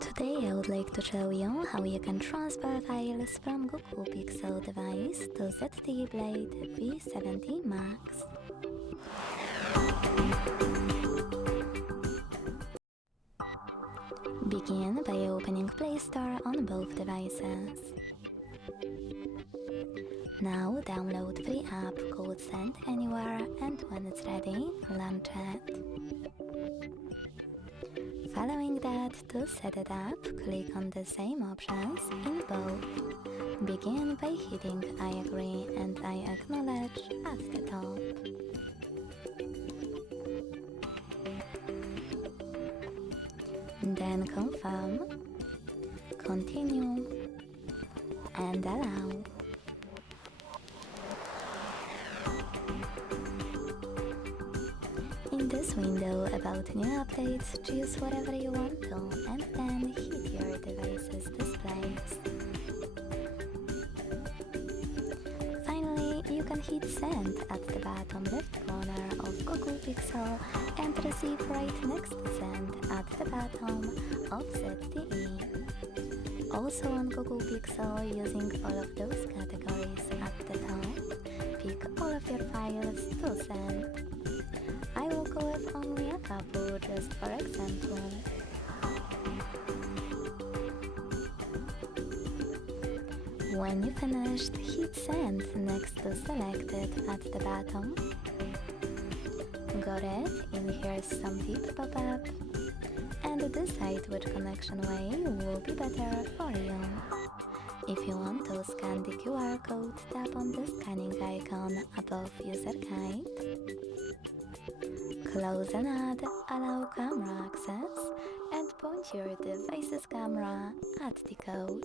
Today I would like to show you how you can transfer files from Google Pixel device to ZTE Blade V70 Max. Begin by opening Play Store on both devices. Now download free app called Send Anywhere, and when it's ready, launch it. Following that, to set it up, click on the same options in both. Begin by hitting I agree and I acknowledge at the top. Then confirm, continue, and allow. In this window about new updates, choose whatever you want to and then hit your device's displays. Finally, you can hit send at the bottom left corner of Google Pixel and receive right next to send at the bottom of ZTE. Also on Google Pixel, using all of those categories at the top, pick all of your files to send. I will go with only a couple just for example. When you finished, hit send next to selected at the bottom. Got it? In here's some tip pop-up. And decide which connection way will be better for you. If you want to scan the QR code, tap on the scanning icon above user guide. Close an ad, allow camera access, and point your device's camera at the code.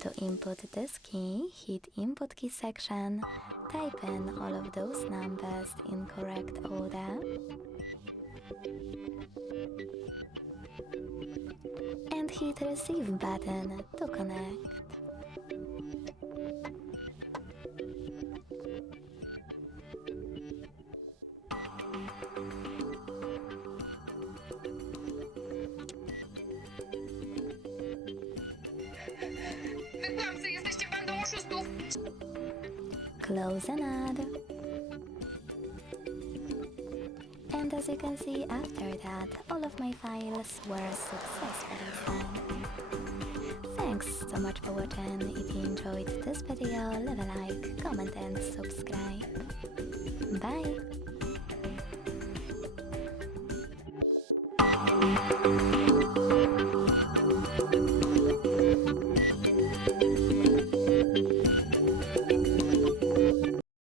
To input this key, hit Input Key section, type in all of those numbers in correct order, and hit Receive button to connect. Close an ad. And as you can see, after that, all of my files were successfully sent. Thanks so much for watching. If you enjoyed this video, leave a like, comment and subscribe. Bye!